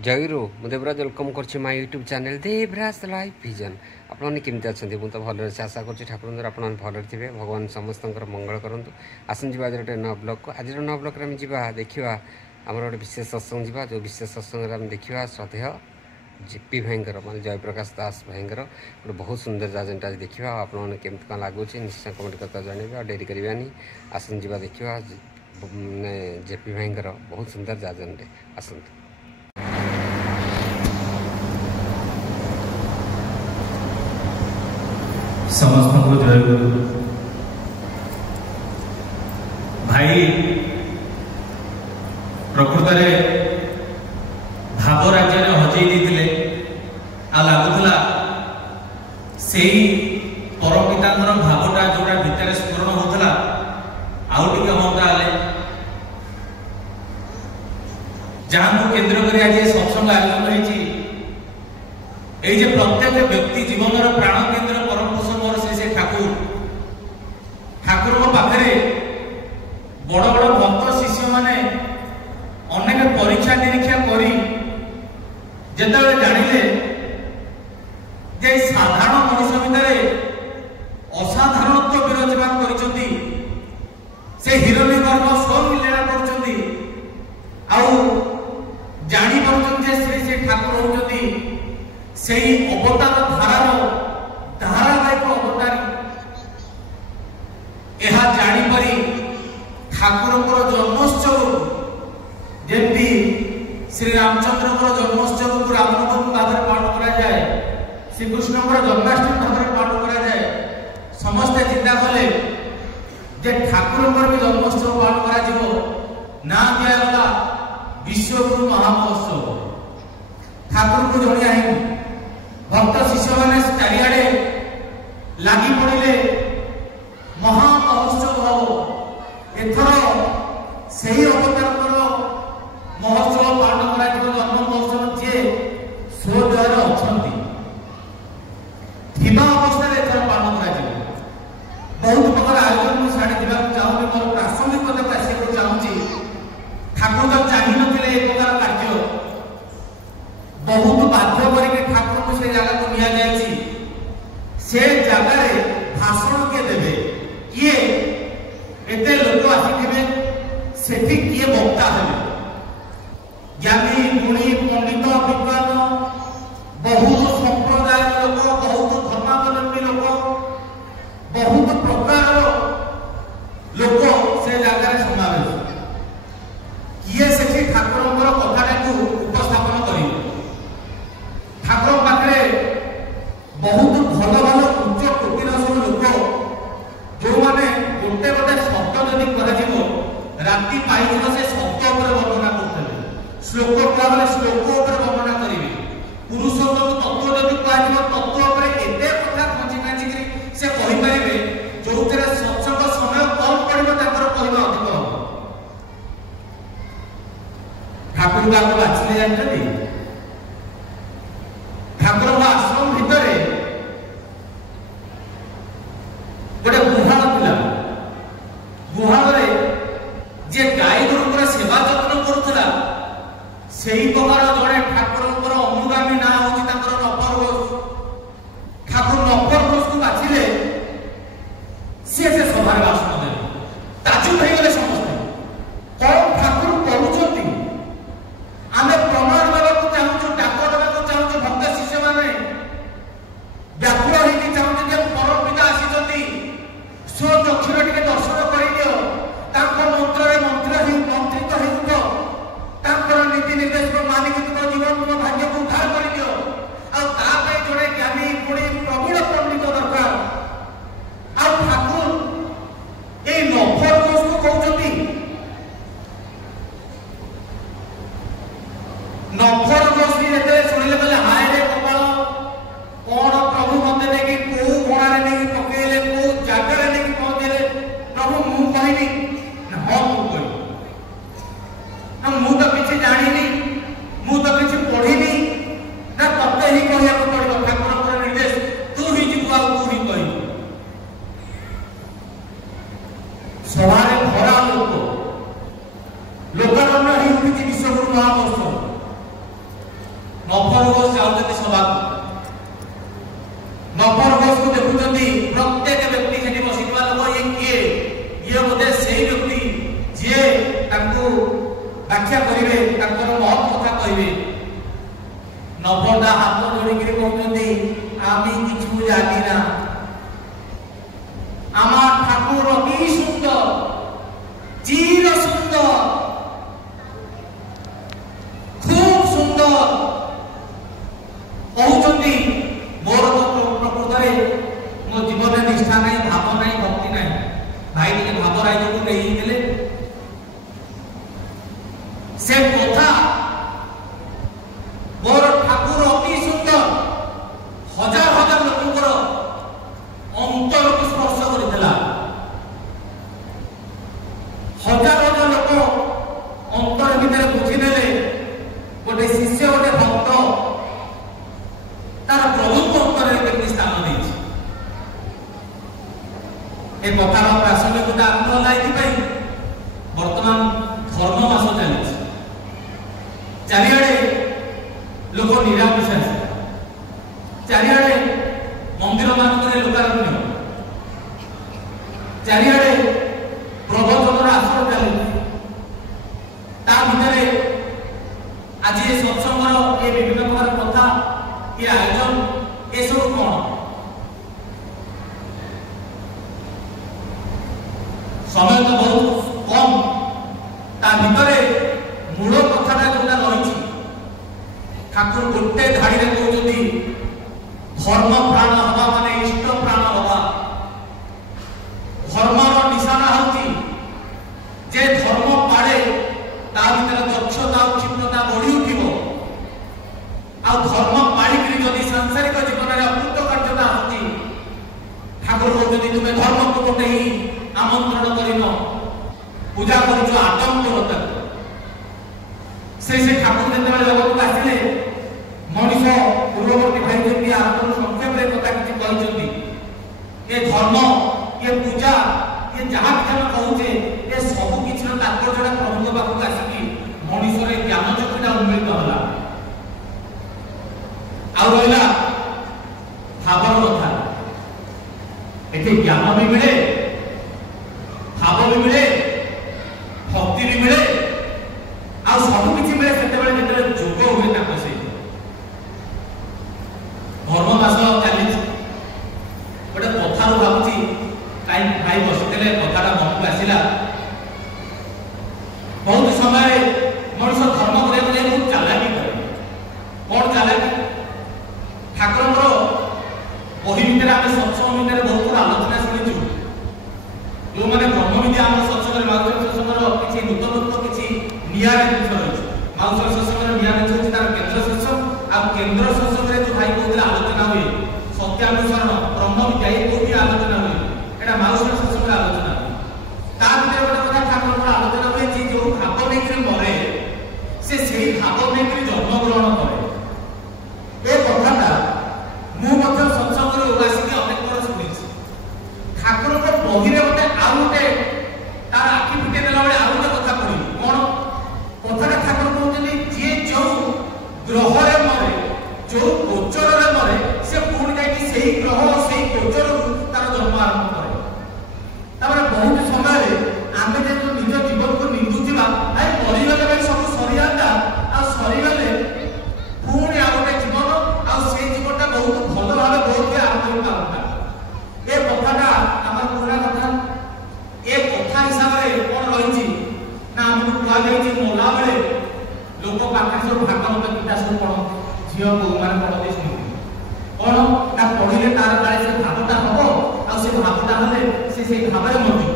जयरू मु देवराज वेलकम कर my YouTube channel Devraj live vision. आपने केमती अच्छा मुझे भल आशा कर ठाकुर आप भल थे भगवान समस्त मंगल करूँ। आसन जा गोटे न ब्लॉग को आज न ब्लॉग में जा देखा आम गोटे विशेष सत्संग जा जो विशेष सत्संग आम देखा श्रद्धेय जेपी भाई मान जयप्रकाश दास भाई गोटे बहुत सुंदर जाजेंट आज देखा आपने केमती कौन लगुच निश्चय कमेंट करता जानवे डेरी करानी आसन जा देखा जेपी भाई बहुत सुंदर जाजेंट आसतु। समस्त को जय गुरु भाई प्रकृत भाव राज्य हजई देते आ लगुला से परपिता भावटा जोटा भितर स्मरण होता आउ टे मौका जहां को केंद्र कर आज सत्संग आयोजन होती प्रत्येक व्यक्ति जीवन प्राण केंद्र परम पोषण से ठाकुर ठाकुर पाखे बड़ बड़ भक्त शिष्य माने अनेक परीक्षा निरीक्षा करी जेतेबेले जानिले जे साधारण मनुष्य भितर असाधारणत्व विराजमान करिसंती से हिरण्यगर्भ स्वयं लीला करछंती आउ जानि परछंती जे श्री श्री ठाकुर होउछंती सेही अवतार धारार धारावाहिक अवतारी यह जापरी ठाकुर जन्मोत्सव जमी श्री रामचंद्र जन्मोत्सव को रामनवमी भाव में पालन करा जाए श्रीकृष्ण जन्माष्टमी भाव में पालन करा जाए समस्ते चिंता कले जे ठाकुर भी जन्मोत्सव पालन करा ना दिगला विश्वगुरु महामहोत्सव ठाकुर को जड़िया भक्त शिष्य मैंने चारिआडे लगी पड़े महामहोत्सव हम एथर से अवतार महोत्सव पालन कर जन्म महोत्सव जी स्वदेह अच्छा अवस्था एथर पालन कर बहुत प्रकार आयोजन मुझे जावाक चाहूँगी मोर प्रासंगिकता आसको चाहूँगी ठाकुर तो चाह नी एक प्रकार कार्य बहुत बाध्य करके ठाकुर को से जगह को निया जायछि से जगह रे भाषण के देबे किए एते लोक आसीथिबे सेठी किए वक्ता हेबे ज्ञानी गुणी पंडित विद्वान बहुत संप्रदाय लोक बहुत धर्मावलंबी लोक बहुत प्रकार लोक से जगह रे समावेश किए सेठी ठाकुरंकर कथाटा को उपस्थापन करिबे ठाकुर पाखे बहुत भल भल उच्च कोटिर सब लोक जो मैंने गोटे गोटे शब्द जदि कह राति पाई से शब्द पर वर्णना करते श्लोक कह श्लोक वर्णना करेंगे पुरुषोत्तम तत्व जदि कह तत्व एते कथा खंची खांची से कहींपारे जो सत्संग समय कम पड़ो कहवा अधिक हम ठाकुर का बाछिले जानते ठाकुर आश्रम भितर गोटे गुहाल था गुहाल जे गाई गोर सेवा जत्न करुला से प्रकार जड़े ठाकुर अनुगामी ना हूँ नफर घोष ठाकुर नफर घोष को बाछिले सी से सभा भाषण देवे ताजुब हो गले समस्ते कौन ठाकुर करुँच आम प्रमाण देवाक चाहूँ डाक देवाक चाहूँ भक्त शिष्य मैंने व्याकुल होगी चाहते परम पिता आसी स्वचक्षुर टे दर्शन कर मंत्रित हो नीति निर्देश मानिक जीवन भाग्य को उद्धार कर जोड़े ज्ञानी गुणी प्रवीण पंडित दरकार ठाकुर ये नफर दोष को कहते नफर दोष शुणिले बोले हाय रे कपाल कौन प्रभु मत नहीं कौ गणारे नहीं पकड़े कौ जगार नहीं पहुंचे प्रभु मु कहनी हाँ मुझे मु तो किसी जानी मु तो किसी पढ़ी ना तत्ते ही कहना पड़ो ठाकुर निर्देश तू ही जीव तू ही कह सभा भरा लोक लोकारण्य ही विश्वगुरु महामहोत्सव ବ୍ୟାଖ୍ୟା କରିବେ, ତାଙ୍କର ମହତ୍ କଥା କହିବେ। ନବଦା ହାତ ଯୋଡ଼ିକିରି କହୁଛନ୍ତି আমি কিছু জানি না, আমার ঠাকুর অতি সুন্দর, চির সুন্দর, খুব সুন্দর। কହୁଛନ୍ତି ମୋର ତ ପ୍ରକୃତରେ ମୋ ଜୀବନରେ ନିଷ୍ଠା ନାହିଁ, ଭାବ ନାହିଁ, ଭକ୍ତି ନାହିଁ। ଭାଇ ଟିକେ ଭାବ ରାଜ୍ୟକୁ ନେଇଥିଲେ ସେ କଥା ମୋର ଠାକୁର ଅତି ସୁନ୍ଦର ହଜାର ହଜାର ଲୋକଙ୍କର ଅନ୍ତରକୁ ସ୍ପର୍ଶ କରିଥିଲା। ହଜାର ହଜାର ଲୋକ ଅନ୍ତର ଭିତରେ ବୁଝିନେଲେ ଗୋଟେ ଶିଷ୍ୟ, ଗୋଟେ ଭକ୍ତ ତାର ପ୍ରଭୁଙ୍କ ଅନ୍ତରରେ କେମିତି ସ୍ଥାନ ଦେଇଛି। ଏ କଥାର ପ୍ରାସଙ୍ଗିକତା ଆରମ୍ଭ ହେଲା ଏଥିପାଇଁ ବର୍ତ୍ତମାନ ଧର୍ମ ମାସ ଚାଲିଛି। ଚାରିଆଡେ ଲୋକ ନିରାମିଷାଶୀ, ଚାରିଆଡେ ମନ୍ଦିର ମାନଙ୍କରେ ଲୋକାରଣ୍ୟ, ଚାରିଆଡେ ପ୍ରବଚନର ଆସର ଚାଲିଛି। ତା ଭିତରେ ଆଜି ଏ ସତ୍ସଙ୍ଗର ଏ ବିଭିନ୍ନ ପ୍ରକାର କଥା, ଏ ଆୟୋଜନ, ଏସବୁ କଣ? ସମୟ ତ ବହୁତ କମ୍। ତା ଭିତରେ ମୂଳ କଥାଟା ଯୋଉଟା ରହିଛି, ଠାକୁର ଗୋଟେ ଧାଡ଼ିରେ କହୁଛନ୍ତି ଧର୍ମ ପ୍ରାଣ ହବା ମାନେ ଇଷ୍ଟ ପ୍ରାଣ ହବା। ଧର୍ମର ନିଶାନା ହଉଛି ଯେ ଧର୍ମ ପାଳେ ତା ଭିତରେ ଦକ୍ଷତା ଆଉ କ୍ଷିପ୍ରତା ବଢି ଉଠିବ। ଆଉ ଧର୍ମ ପାଳିକିରି ଯଦି ସାଂସାରିକ ଜୀବନରେ ଅକୃତ କାର୍ଯ୍ୟତା ଆସୁଛି, ଠାକୁର କହୁଛନ୍ତି ତୁମେ ଧର୍ମକୁ ଗୋଟେ ହିଁ ଆମନ୍ତ୍ରଣ କରିନ, ପୂଜା କରୁଛ ଆଡମ୍ବରତାକୁ। ସେ ଠାକୁର ଯେତେବେଳେ ଜଗତକୁ ଆସିଲେ, ମଣିଷ ପୂର୍ବବର୍ତ୍ତୀ ଭାଇ ଯେମିତି ଆତ୍ମର ସଂକ୍ଷେପରେ କଥା କିଛି କହିଛନ୍ତି, ଏ ଧର୍ମ, ଏ ପୂଜା, ଏ ଯାହା କିଛି ଆମେ କହୁଛେ, ଏ ସବୁ କିଛିର ତାତ୍ପର୍ଯ୍ୟଟା ପ୍ରଭୁଙ୍କ ପାଖକୁ ଆସିକି ମଣିଷର ଜ୍ଞାନ ଚକ୍ଷୁଟା ଉନ୍ମୋଳିତ ହେଲା। ଆଉ ରହିଲା ଭାବର କଥା। ଏଠି ଜ୍ଞାନ ବି ମିଳେ, ଭାବ ବି ମିଳେ, ଭକ୍ତି ବି ମିଳେ, ଆଉ ସବୁ କିଛି ମିଳେ ସେତେବେଳେ ଯେତେବେଳେ ଯୋଗ ହୁଏ ତାଙ୍କ ସହିତ। ଧର୍ମ ମାସ ଚାଲିଛି। ଗୋଟେ କଥାରୁ ଭାବୁଛି, କାହିଁ ଭାଇ ବସିଥିଲେ କଥାଟା ମନକୁ ଆସିଲା। ବହୁତ ସମୟରେ ମଣିଷ ଧର୍ମ କରିବାକୁ ଯାଇ ବହୁତ ଚାଲାକି କରେ। କଣ ଚାଲାକି? ଠାକୁରଙ୍କର ବହି ଭିତରେ ଆମେ ସତ୍ସଙ୍ଗ ଭିତରେ ବହୁତ ଥର ଆଲୋଚନା ଶୁଣିଛୁ। ଯୋଉମାନେ ବ୍ରହ୍ମବିଦ୍ୟା ଆମର ସତ୍ସଙ୍ଗରେ, ମାଉସୀ ସତ୍ସଙ୍ଗର କିଛି ନୂତନତ୍ୱ, କିଛି ନିଆରା ଜିନିଷ ରହିଛି। ମାଉସୀ ସତ୍ସଙ୍ଗର ନିଆରା ଜିନିଷ ହେଉଛି ତାର କେନ୍ଦ୍ର ସତ୍ସଙ୍ଗ। ଆଉ କେନ୍ଦ୍ର ସତ୍ସଙ୍ଗରେ ଯୋଉ ଭାଇ କହୁଥିଲେ ଆଲୋଚନା ହୁଏ, ସତ୍ୟାନୁସରଣ, ବ୍ରହ୍ମବିଦ୍ୟା, ଏ କୋଉଠି ଆଲୋଚନା ହୁଏ? ଏଇଟା ମାଉସୀ ସତ୍ସଙ୍ଗରେ ଆଲୋଚନା ହୁଏ। ତା ଭିତରେ ଗୋଟେ କଥା ଠାକୁରଙ୍କର ଆଲୋଚନା ହୁଏ ଯେ ଯୋଉ ଭାବ ନେଇକିରି ମରେ, ସେ ସେଇ ଭାବ ନେଇକିରି ଜନ୍ମଗ୍ରହଣ କରେ। ଏ କଥାଟା ମୁଁ ମଧ୍ୟ ସତ୍ସଙ୍ଗରେ ଆସିକି ଅନେକ ଥର ଶୁଣିଛି। ଠାକୁରଙ୍କ ବହିରେ ଗୋଟେ ଆଉ ଗୋଟେ ତାର ଆଖି ଫିଟେଇ ଦେଲା ବେଳେ ଆଉ ଗୋଟେ କଥା ପଡିବ। କଣ କଥାଟା? ଠାକୁର କହୁଛନ୍ତି ଯିଏ ଯୋଉ ଗ୍ରହରେ ମରେ, ଯୋଉ ଗୋଚରରେ ମରେ, ସେ ପୁଣି ଯାଇକି ସେଇ ଗ୍ରହ, ସେଇ ଗୋଚରରୁ ତାର ଜନ୍ମ ଆରମ୍ଭ କରେ। ତାପରେ ବହୁତ ସମୟରେ ଆମେ ଯେହେତୁ ନିଜ ଜୀବନକୁ ନିନ୍ଦୁଥିବା, ଭାଇ ମରିଗଲେ ଭାଇ ସବୁ ସରିଯାନ୍ତା, ଆଉ ସରିଗଲେ ପୁଣି ଆଉ ଗୋଟେ ଜୀବନ, ଆଉ ସେଇ ଜୀବନଟା ବହୁତ ଭଲ ଭାବେ ବହୁତ ଆରମ୍ଭ ହେଇପାରନ୍ତା। ଏ କଥାଟା ଆମର ପୁରୁଣା କଥା। ଏ କଥା ହିସାବରେ କଣ ରହିଛି ନା, ଆମକୁ କୁହାଯାଇଛି ମଲା ବେଳେ ଲୋକ ପାଖରେ ସବୁ ଭାଗବତ ଗୀତା ସବୁ ପଢନ୍ତି, ଝିଅ ବୋଉମାନେ ପଢନ୍ତି ଶୁଣନ୍ତି। କଣ ନା, ପଢିଲେ ତାର କାଳେ ସେ ଭାବଟା ହବ, ଆଉ ସେ ଭାବଟା ହେଲେ ସେ ସେଇ ଭାବରେ ମରିଯିବ।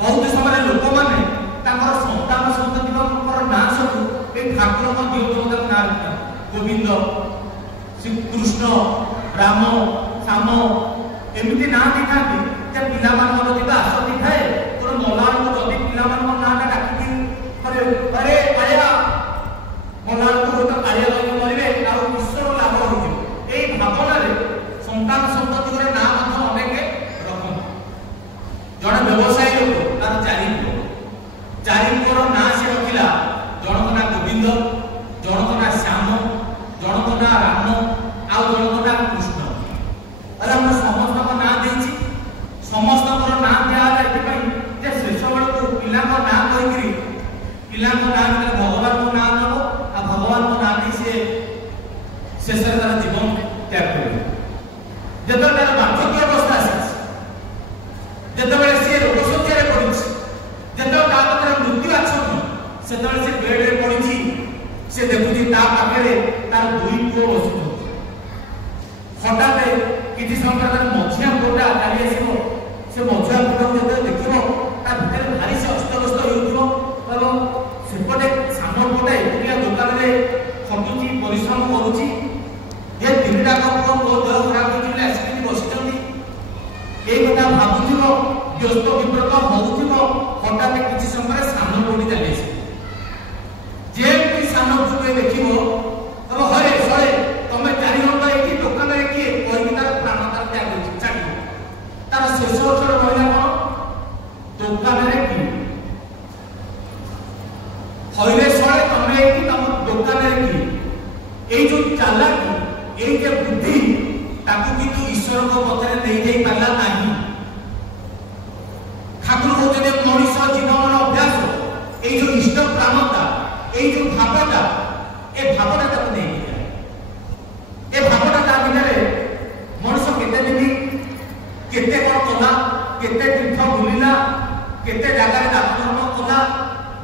ବହୁତ ସମୟରେ ଲୋକମାନେ ତାଙ୍କର ସନ୍ତାନ ସନ୍ତତିଙ୍କର ନାଁ ସବୁ এই ଠାକୁରଙ୍କ ଦେବତାଙ୍କ ନାଁ ରଖିଥାନ୍ତି। ଗୋବିନ୍ଦ, ଶ୍ରୀକୃଷ୍ଣ, ରାମ, ଶ୍ୟାମ, ଏମିତି ନାଁ ଦେଇଥାନ୍ତି ଯେ ପିଲାମାନଙ୍କର ଯେବେ ଆସକ୍ତି ଥାଏ, ତୋର ମଲାଳକୁ ଯଦି ପିଲାମାନଙ୍କ ନାଁଟା ଡାକିକି ଆରେ କାଳିଆ, ମଲାଳକୁ ହୁଏତ କାଳିଆ ଲଗେଇ ମରିବେ, ଆଉ ଈଶ୍ୱର ଲାଭ ହୋଇଯିବ। ଏଇ ଭାବନାରେ ସନ୍ତାନ ସନ୍ତତିଙ୍କର ନାଁ ମଧ୍ୟ ଅନେକ ରଖନ୍ତି। ଜଣେ ବ୍ୟବସାୟୀ ଲୋକ, ତାର ଚାରିଙ୍କର ନାଁ ସେ ରଖିଲା। ଜଣଙ୍କ ନାଁ ଗୋବିନ୍ଦ, ଜଣଙ୍କ ନାଁ ଶ୍ୟାମ, ଜଣଙ୍କ ନାଁ ରାମ, ଆଉ ଜଣଙ୍କ ନାଁ କୃଷ୍ଣ। ଆମେ ସମସ୍ତଙ୍କ ନାଁ ଦେଇଛି। ସମସ୍ତଙ୍କର ନାଁ ଦିଆହେଲା ଏଥିପାଇଁ ଯେ ଶେଷ ବେଳକୁ ପିଲାଙ୍କ ନାଁ କହିକିରି ପିଲାଙ୍କ ନାଁ से देखुची ता पाखे तार दुई पुओ बसुछन हठात किसी समय तार मझिया पुओटा चली आसिबो से मझिया पुओटा जब देखिबो ता भितर भारी से अस्तव्यस्त होउथिबो एवं सेपटे साम पुओटा एतिया दुकान रे खटुची परिश्रम करूची ये तीनटा पुओ मो देह खराब होइले आसिबी बसिचंती ए कथा भाबुथिबो व्यस्त विब्रत होउथिबो हठात किसी समय साम पुओटी चली आसिबो जे साम पुओ देखिबो अब हरे सळे तमे 4 घंटा एकी दुकान रे की कोई तार प्राण तार त्याग छाडी तार शेष अक्षर रहिला कोन दुकान रे की हरे सळे तमे एकी तम दुकान रे की ए जो चालाकी ए जे बुद्धि ताकू किंतु ईश्वर को पथरे नै जाई पाला नाही ठाकुर होते मनुष्य जीवन अभ्यास ए जो इष्ट प्राणता ए जो भावटा ए भावटा ताकू नै ए भावटा ता बिनारे मनुष्य केते दिन केते कोन कला केते तीर्थ बुलिला केते जागा रे दान धर्म कला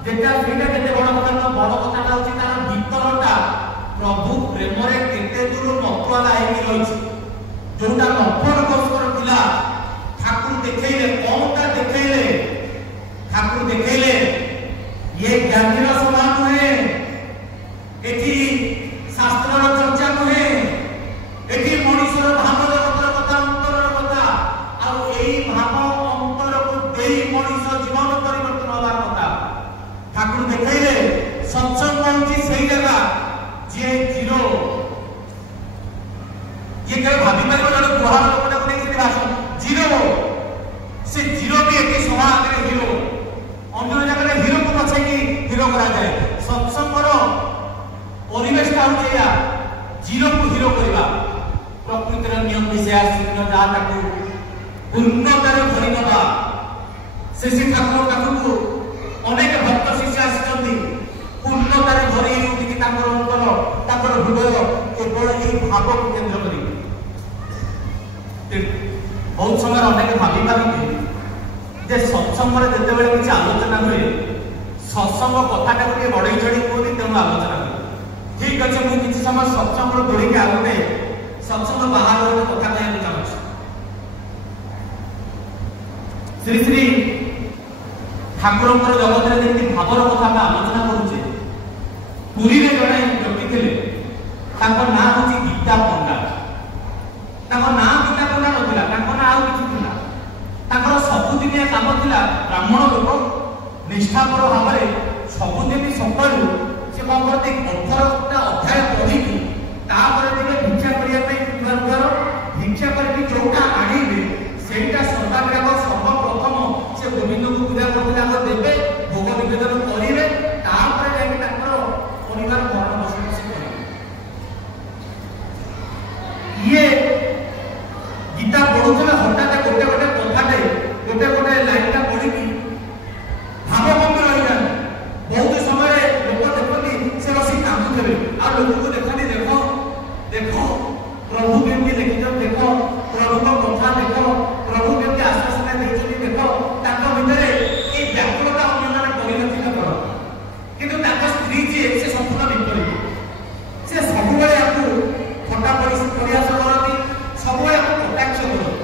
जेटा सेटा केते बड़ कथा होची तार भीतरटा प्रभु प्रेम रे केते दूर नत्वाला हेकी रहिछि जोटा नफर गोस्कर थिला ठाकुर देखैले कोनटा देखैले ठाकुर देखैले ये ज्ञानीर समान हुए एठी शास्त्रर चर्चा हुए एठी मनुष्यर भाव जगतर कथा अंतरर कथा आ एई भाव अंतर को देई मनुष्य जीवन परिवर्तन होबार कथा ठाकुर देखैले सत्संग होची सेही जगह जे जीरो ये के भाबी पाइबो जने गुहार लोकटा को देखि भाषण जीरो से जीरो भी एके सभा आगे हिरो अन्य जगह रे हिरो को पछे की हिरो करा जाए सत्संग रो परिवेश का होया जीरो को हिरो करबा प्रकृतिर नियम विषय शून्य जा ताकू पूर्णतार भरी नबा से ठाकुर पाखु अनेक भक्त शिष्य आछंती पूर्णतार भरी उठी ताकर अंतर ताकर हृदय केवल ए भाव को केंद्र करी बहुत समय अनेक भावी भावी जे सत्संग रे जते बेले किछ आलोचना हुए सत्संग कथाटा को बड़ई चढ़ी कोनी तेणु आलोचना हुए ठीक अछि मु किछ समय सत्संग रो जोड़ी के आगुटे सत्संग बाहर रो कथा कहै चाहूँ श्री श्री ठाकुरंकर जगत रे जेति भावर कथा का आलोचना करूचे पुरी रे जणे व्यक्ति थिले ताको नाम होची गीता पंडा ताको नाम गीता पंडा नथिला ताको ना आउ किछ थिला ताकर सबुदिनिया काम थिला ब्राह्मण लोक निष्ठापर भाव सबुदिन सकाळू से कौन करते 18टा अध्याय पढ़ी तापर दिने भिक्षा करिया पे दुआर भिक्षा करके जोटा आनिबे सेटा सरकार रे सर्वप्रथम से गोविंद को पूजा करते आग देबे भोग निवेदन करिवे तापर जाके ताकर परिवार भरण पोषण से करिवे ये गीता पढुथले हठात गोटे गोटे कथाटे गोटे गोटे लाइनटा पढी की भाव कम रही जाए बहुत समय लोक देखती से बस काम करे आ लोक को देखनी देखो देखो प्रभु केमती देखिछ देखो प्रभु को कथा देखो प्रभु केमती आश्वासन देइछनी देखो ताको भितरे ए व्याकुलता अन्य माने परिणति करो किंतु ताको स्त्री जे से संपूर्ण विपरीत से सब बेले आपको फटा प्रयास करती सब बेले आपको कटाक्ष करती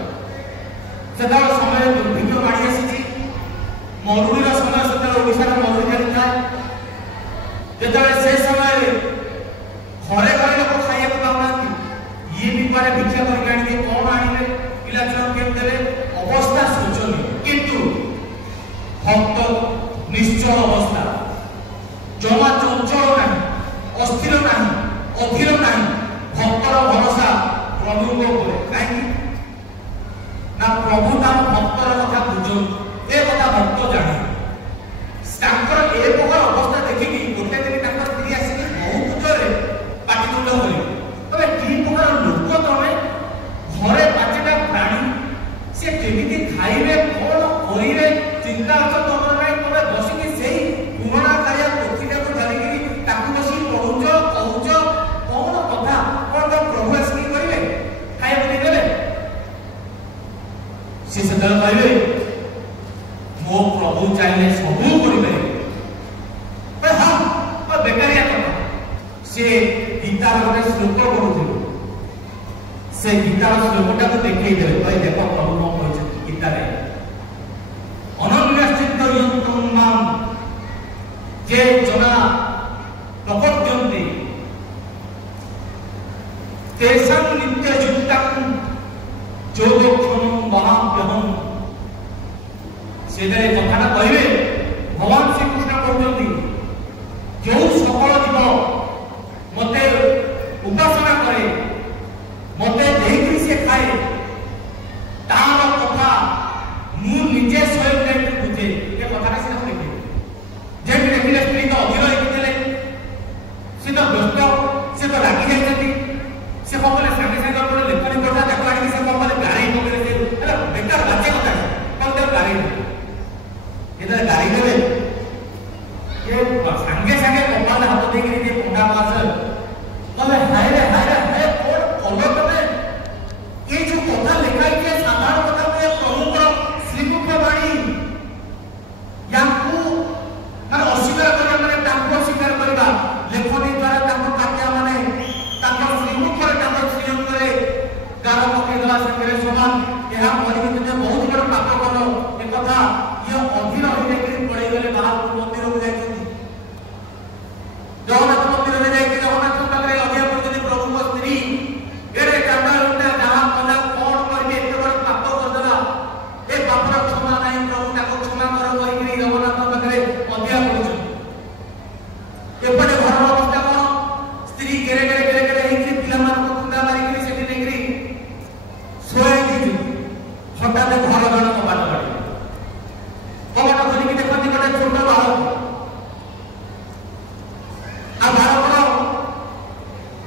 सेदा समय दुर्भिक्ष माड़ी आसी मरुड़ीर समय से ओडिशा मरुड़ी चलता जेतबे से समय घरे घरे लोक खाइया को पाउना ये भी पारे भिक्षा करके आनी कौन आनिबे पिला छुआ केम देबे अवस्था सोचनी किंतु भक्त निश्चल अवस्था जमा चंचल नहीं अस्थिर नहीं अधीर नहीं भक्तर भरोसा प्रभु को उपरे काई ना प्रभु तार भक्तर कथा बुझो ए कथा भक्त जाने तांकर ए प्रकार अवस्था देखिकी गोटे दिन तांकर स्त्री आसी बहुत जोरे पाटितुंड होले तबे की प्रकार लोक तमे घरे पाचटा प्राणी से गीतार गोटे श्लोक पढ़ुथिलु से गीतार श्लोकटा को देखै देबे भाई देखो प्रभु को कहै गीता रे अनन्यश्चित्त यन्तुं मां जे जना प्रपद्यन्ते तेषां नित्ययुक्तं योगक्षमं महाभ्यहम् सेदरे कथाटा कहबे भगवान श्री कृष्ण कहउछन्ति जो सकल जीव मते उपासना करे मते देखि से खाए तार कथा मु निजे स्वयं देखि बुझे ए कथाटा से देखि जेमि देखिले स्त्री तो अधीर हेतिले से तो व्यस्त से तो रागी जाइछथि से कहले संगे संगे अपन लेखनी करता देखो आनी से कहले गाड़ी पकड़े से अरे बेकार राज्य कथा कल तो गाड़ी इधर गाड़ी देवे ये संगे संगे कपाल हाथ देकरी जे पंडा मास्टर कहले हाय रे कोड कलो तने ये जो कथा लिखा है साधारण कथा में प्रमुख श्रीमुख वाणी याकू माने अस्वीकार करबा माने ताको स्वीकार करबा लेखनी द्वारा ताको काट्या माने ताको श्रीमुख रे ताको श्रीयम करे गार पके दला संगे समान यहा परिमित जे बहुत बड़ पाप करो ए कथा ये अधीर होइले कि पड़े गले बाहर मंदिर को जाइछथि जगन्नाथ मंदिर में जाइके जगन्नाथ पाखरे अधिया पड़छथि प्रभु को स्त्री एरे कांडा लुटा जहा कला कोन करके एते बड़ पाप कर देला ए पापर क्षमा नाही प्रभु ताको क्षमा करो कहि जगन्नाथ पाखरे अधिया पड़छथि एपटे घर अवस्था कोन स्त्री गेरे हेकि पिला मान को कुंडा मारी करी सेठी नेकरी सोए दी हठात घर जण कबाट बाड़ी कबाट खोली के देखती गोटे छोट बालक आ बालकर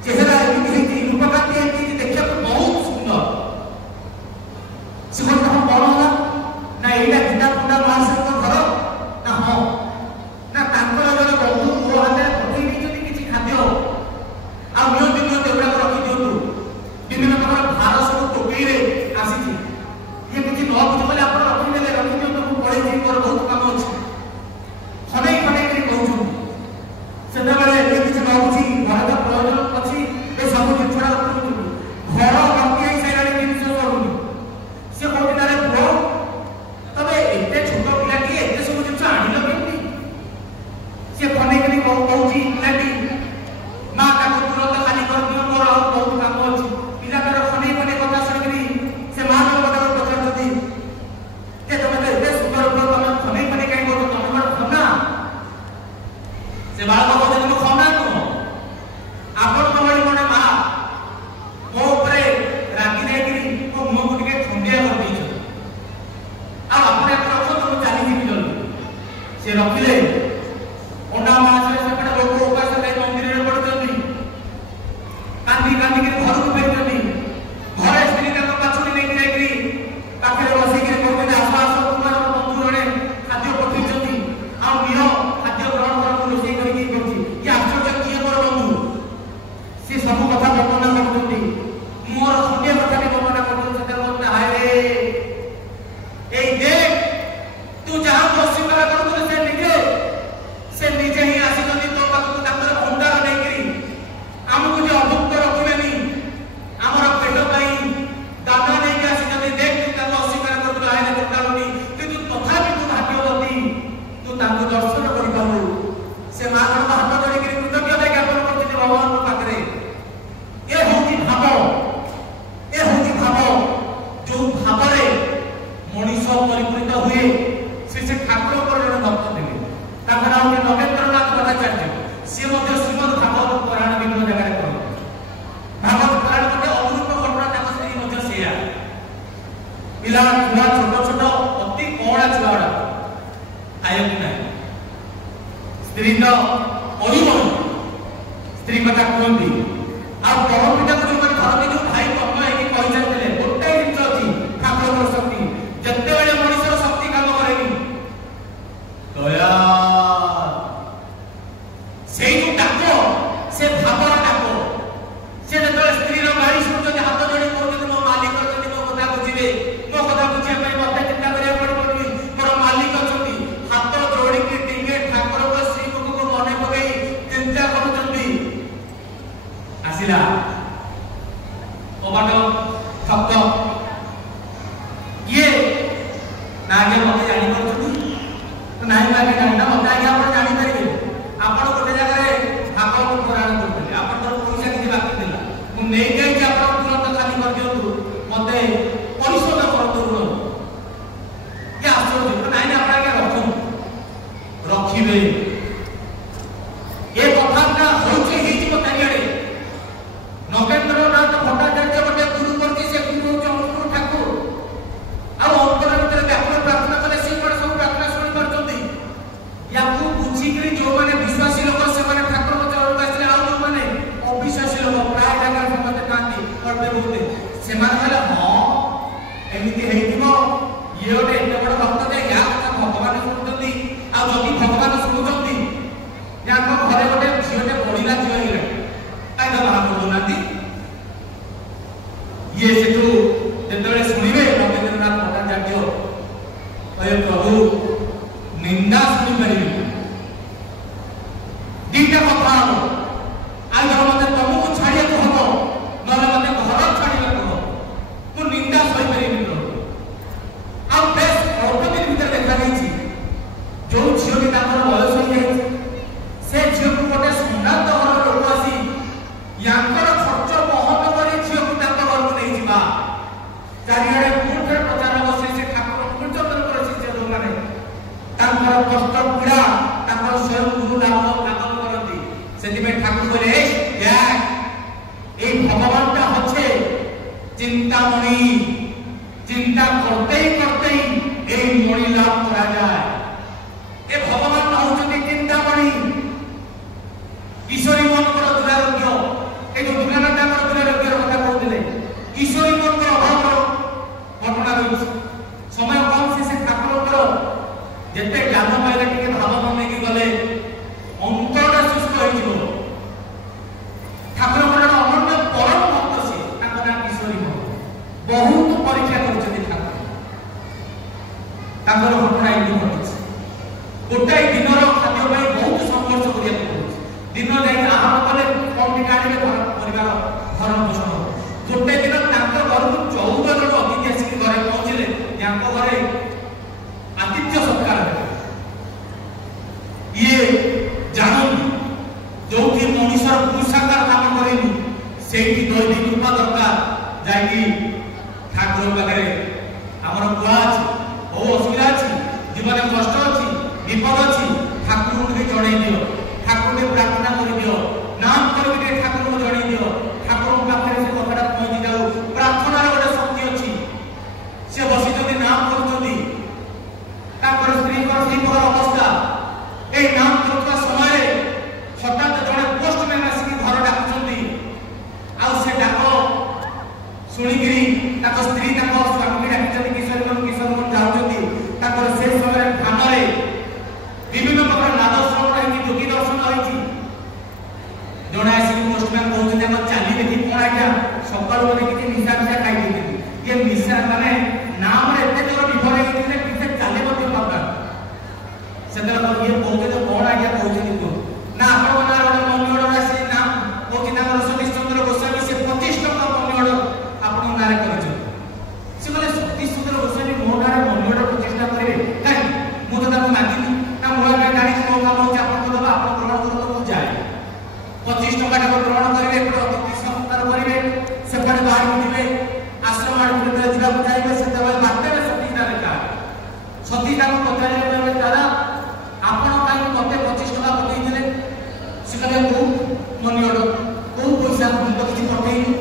चेहरा एमती रूपकांति एमती देखा बहुत सुंदर से कहते हम कौन होला ना एटा गीता पुंडा महाशय घर ना हाँ ना तांकर जने बंधु मो हाथ पठेई देछथि किछि खाद्य आ नियति एगुड़ा रखी दियंतु विभिन्न प्रकार भार सब टोकई रे आसी ये किछि न बुझले आपण रखी देले रखी दियंतु मु पढे जे मोर बहुत काम अछि खनै करी कहउछु सेना बेले ए किछि न बुझी घर प्रयोजन अछि ए सब जिछड़ा करू घर बाकी आई साइरानी जिनिस करूनी से कहति नारे पुओ तबे एते छोट पिलाटी एते सब जिनिस आनिलो केमति से खनै करी कहउछि पिलाटी मां का तुरंत खाली कर दियो मोर बहुत काम अछि पिला तर खनै कथा सुनिकरी से मां को कथा पछाडति के तमे एते सुंदर तमे खनै काई बोल तमे मत खना से बालक कहते तुम खना नु आपण तमड़ी मने मां मो ऊपर रागी देकरी मो मुंह को टिके ठंडिया कर दैछ आ अपने रखो तुम चाली जी जल्दी से रखिले ओंडा मास रे सेपटे लोक उपास कई मंदिर रे पड़चंदी कांदी के घर को फेरचंदी घरे स्त्री का पाछुनी नै जाईकरी पाखरे बसी के कहते आस तुम्हारा बंधु रे खाद्य पठिचंदी आ नियो खाद्य ग्रहण कर रोषे करी करछि ये आश्चर्य किए मोर बंधु से सब कथा वर्णना करछंदी मोर खंडे कथा के वर्णना करछन से कहते हाय रे ए देख तू जहां दोषी करा कर से निजे ही आसी जदी तो पाखु ताकर भंडार नै करी हमकु जे अभुक्त रखिबेनी हमर पेट पई दाना नै के आसी जदी देख तू ताको अस्वीकार कर हाय रे करतालनी तू तथापि तू भाग्यवती तू ताको दर्शन करि पाबु से मानव हाथ जोड़ी के कृतज्ञता ज्ञापन करछि भगवान को पाखरे ए होती भाव जो भावरे मनीष परिपूरित हुए से ठाकुर पर जन भक्त दिले ताकर नाम नगेंद्रनाथ भट्टाचार्य से मध्य श्रीमद् भागवत पुराण विभिन्न जगह कहते भागवत पुराण गोटे अनुरूप घटना ताक स्त्री मध्य सेया पिला छुआ छोट अति कोड़ा छुआड़ा आयक ना स्त्री न परिमल स्त्री कथा कहती आ परम पिता को घर में जो भाई कम है कि कहि जाते गोटे जिंस अछि ठाकुर शक्ति जत्ते बेले मनुष्य शक्ति काम करेनी दया से जो डाको से भावना डाको से जब स्त्री रो गाड़ी सुन जो हाथ जोड़ी कहते मो मालिक अछती मो कथा बुझिबे मो कथा बुझिया पई मते चिंता करिया पड़बनी मोर मालिक अछती हाथ जोड़ी के टिंगे ठाकुर को श्री मुख को मने पगई चिंता करछंती ଆସିଲା କବାଟ ଠକ୍ ଠକ୍ କିଏ ନା ଆଜ୍ଞା ମତେ ଜାଣିପାରୁଛନ୍ତି ନାହିଁ ଆଜ୍ଞା ଜାଣିନା ମତେ ଆଜ୍ଞା ଆପଣ ଜାଣିପାରିବେ ଆପଣ ଗୋଟେ ଜାଗାରେ ଭାଗବତ ପୁରାଣ କରୁଥିଲେ ଆପଣଙ୍କର ପଇସା କିଛି ବାକି ଥିଲା ମୁଁ ନେଇଯାଇଛି ଆପଣ ତୁରନ୍ତ ଖାଲି କରିଦିଅନ୍ତୁ ମତେ ପରିଶୋଧ କରନ୍ତୁ ଋଣ ଇଏ ଆଶ୍ଚର୍ଯ୍ୟ ନାହିଁ ଆପଣ ଆଜ୍ଞା ରଖନ୍ତୁ ରଖିବେ ଏ କଥାଟା ହଉଛି ହେଇଯିବ ଚାରିଆଡେ ନଗେନ୍ଦ୍ରନାଥ ଭଟ୍ଟାଚାର୍ଯ୍ୟ ଗୋଟେ ଗୁରୁ କରିଛି ସେ ଗୁରୁ ହଉଛି ଅନୁକୂଳ ଠାକୁର ଆଉ ଅନ୍ତର ଭିତରେ ବ୍ୟାକୁଳ ପ୍ରାର୍ଥନା କଲେ ସେ କୁଆଡେ ସବୁ ପ୍ରାର୍ଥନା ଶୁଣି ପାରୁଛନ୍ତି ୟାକୁ ବୁଝିକିରି ଯୋଉମାନେ ବିଶ୍ୱାସୀ ଲୋକ ସେମାନେ ଠାକୁରଙ୍କ ଚରଣକୁ ଆସିଲେ ଆଉ ଯୋଉମାନେ ଅବିଶ୍ୱାସୀ ଲୋକ ପ୍ରାୟ ଜାଗାରେ ସମସ୍ତେ ଥାନ୍ତି ଅଳ୍ପେ ବହୁତ ସେମାନେ କହିଲେ ହଁ ଏମିତି ହେଇଥିବ ଇଏ ଗୋଟେ ଏତେ ବଡ ଭକ୍ତ ଯେ ୟା କଥା ଭଗବାନ ଶୁଣୁଛନ୍ତି ଆଉ ଯଦି ଭଗବାନ ଶୁଣୁଛନ୍ତି ୟାଙ୍କ ଘରେ ଗୋଟେ ଝିଅଟେ ବଢିଲା ଝିଅ ହେଇଗଲାଣି କାହିଁ ତ ବାହା କରୁନାହାନ୍ତି ଇଏ ସେଠୁ ଯେତେବେଳେ ଶୁଣିବେ ନଗେନ୍ଦ୍ରନାଥ ଭଟ୍ଟାଚାର୍ଯ୍ୟ କହିବେ ପ୍ରଭୁ ନିନ୍ଦା ଶୁଣିପାରିବେ ଦିଟା କଥା ହବ ଆଉ ମତେ ତମକୁ ଛାଡିବାକୁ ହବ ନହେଲେ ମତେ ଘର ଛାଡିବାକୁ ହବ ମୁଁ ନିନ୍ଦା ସହିପାରିବିନି ପ୍ରଭୁ ଆଉ ବେଶ ଅଳ୍ପ ଦିନ ଭିତରେ ଦେଖାଯାଇଛି ଯୋଉ ଝିଅଟି ତାଙ୍କର ବୟସ ହେଇଯାଇଛି ସେ ଝିଅକୁ ଗୋଟେ ସମ୍ଭ୍ରାନ୍ତ ଘରର ଲୋକ ଆସି ୟାଙ୍କର ଖର୍ଚ୍ଚ ବହନ କରି ଝିଅକୁ ତାଙ୍କ ଘରକୁ ନେଇଯିବା ଚାରିଆଡେ ପୁଣି ପ୍ରଚାର ବସି ସେ ଠାକୁର ପୂଜକଙ୍କର ଶିଷ୍ୟ ଯୋଉମାନେ ତାଙ୍କର କଷ୍ଟ ପୀଡ଼ା ତାଙ୍କର ସ୍ୱୟଂ ଗୁରୁ ଲାଭ କରନ୍ତି ସେଥିପାଇଁ ଠାକୁର କହିଲେ এই ভগবানটা হচ্ছে চিন্তামণি চিন্তা করতেই করতেই এই মণি লাভ করা যায় এ ভগবান হচ্ছেন চিন্তামণি ঈশ্বরী মনকর দুরারোগ্য এই যে দুরানাথ আমার দুরারোগ্যের কথা কହୁଥିଲେ ঈশ্বরী মনকর অভাবর ঘটনা রয়েছে সময় কম সে ঠাকুরଙ୍କର যেতে জ্ঞান পাইলে টিকে ভাব বନେଇକି গলে অন্তরটা শুষ্ক হয়েছিল ঠাকুরଙ୍କର ଅନନ୍ୟ ପରମ ଭକ୍ତ ସେ ତାଙ୍କ ନାଁ କିଶୋରୀ ମନ ବହୁତ ପରୀକ୍ଷା କରିଛନ୍ତି ଠାକୁର ତାଙ୍କର ଘଟଣା ଏମିତି ଘଟିଛି ଗୋଟାଏ ଦିନର ଖାଦ୍ୟ ପାଇଁ ବହୁତ ସଂଘର୍ଷ କରିବାକୁ ପଡୁଛି ଦିନ ଯାଇ ଆହାର କଲେ କମ ଟିକେ ଆଣିଲେ ପରିବାର ଭରଣ ପୋଷଣ ଗୋଟେ ଦିନ ତାଙ୍କ ଘରକୁ 14 ଜଣ ଅତିଥି ଆସିକି ଘରେ ପହଞ୍ଚିଲେ ତାଙ୍କ ଘରେ ଆତିଥ୍ୟ ସତ୍କାର ଇଏ ଜାଣନ୍ତି ଯୋଉଠି ମଣିଷର ପୁରୁଷାକାର କାମ କରେନି ସେଇଠି ଦୈବିକ କୃପା ଦରକାର ଯାଇକି ଠାକୁର ପାଖରେ ଆମର କୁଆ ଅଛି ବହୁ ଅସୁବିଧା ଅଛି ଜୀବନରେ କଷ୍ଟ ଅଛି ବିପଦ ଅଛି ଠାକୁରଙ୍କୁ ଟିକେ ଜଣେଇ ଦିଅ ଠାକୁରଙ୍କୁ ପ୍ରାର୍ଥନା କରିଦିଅ ନାମ କରିକି ଟିକେ ଠାକୁରଙ୍କୁ ଜଣେଇ ଦିଅ ଠାକୁରଙ୍କ ପାଖରେ ସେ କଥାଟା ପହଞ୍ଚି ଯାଉ ପ୍ରାର୍ଥନାର ଗୋଟେ ଶକ୍ତି ଅଛି ସେ ବସିଛନ୍ତି ନାମ କରୁଛନ୍ତି ତାଙ୍କର ସ୍ତ୍ରୀଙ୍କର ସେଇ ପ୍ରକାର ଅବସ୍ଥା এই নাম করুଥିବା ସମୟରେ ହଠାତ୍ ଜଣେ ପୋଷ୍ଟମ୍ୟାନ ଆସିକି ଘର ଡାକୁଛନ୍ତି ଆଉ ସେ ଡାକ ଶୁଣିକିରି ତାଙ୍କ ସ୍ତ୍ରୀ ତାଙ୍କ ସ୍ୱାମୀକି ଡାକିଛନ୍ତି କିଶୋର ମନ ଯାଉଛନ୍ତି ତାଙ୍କର ସେ ସମୟରେ କାନରେ ବିଭିନ୍ନ ପ୍ରକାର ନାଦ ଶ୍ରବଣ ହେଇଛି ଯୋଗୀ ଦର୍ଶନ ହେଇଛି ଜଣେ ଆସିକି ପୋଷ୍ଟମ୍ୟାନ କହୁଛନ୍ତି ଆମ ଚାଲି ଦେଖି କଣ ଆଜ୍ଞା ସକାଳୁ ବୋଧେ କିଛି ନିଶା ଖାଇ ଦେଇଛନ୍ତି ଇଏ ନିଶା ମାନେ ନାମରେ ଏତେ ଜୋର ବିଭୋର ହେଇଥିଲେ କିଛି ଚାଲି ମଧ୍ୟ ପାଉନାହାନ୍ତି ସେତେବେଳେ ଇଏ କହୁଛନ୍ତି କଣ ଆଜ୍ଞା କହୁଛନ୍ତି କୁହ ନା ଆପଣଙ୍କ ନାଁରେ ଗୋଟେ ମନି ଅର୍ଡର ଆସି ନା କହୁଛି ତାଙ୍କର ସତୀଶ ଚନ୍ଦ୍ର ଗୋସ୍ୱାମୀ ସେ 25 ଟଙ୍କା ମନି ଅର୍ଡର ଆପଣଙ୍କ ନାଁରେ କରିଛନ୍ତି ସେ କହିଲେ ସତୀଶ ଚନ୍ଦ୍ର ଗୋସ୍ୱାମୀ ମୋ ନାଁରେ ମନି ଅର୍ଡର 25 ଟଙ୍କା କରିବେ କାହିଁ ମୁଁ ତ ତାଙ୍କୁ ମାଗିନି ନା ମୁଁ ଆଜ୍ଞା ଜାଣିଛି ମୋ କାମ ହଉଛି ଆପଣଙ୍କୁ ଦେବା ଆପଣ ଗ୍ରହଣ କରନ୍ତୁ ମୁଁ ଯାଏ 25 ଟଙ୍କାଟାକୁ ଗ୍ରହଣ କରିବେ ଏପଟେ ଅତିଥି ସତ୍କାର କରିବେ ସେପଟେ ବାହାରକୁ ଯିବେ ଆଶ୍ରମ ଆଡ଼କୁ ଯେତେବେଳେ ଯିବାକୁ ଚାହିଁବେ ସେତେବେଳେ ବାଟରେ ସତୀଶଟା ଲେଖା ସତୀଶଟାକୁ ପଚାରିଲେ କହିବେ ଦାଦା ଆପଣ କାହିଁ ମତେ 25 ଟଙ୍କା ପଠେଇଥିଲେ ସେ କହିଲେ କୋଉ ମନି ଅର୍ଡର କୋଉ ପଇସା ମୁଁ ତ କିଛି ପଠେଇନି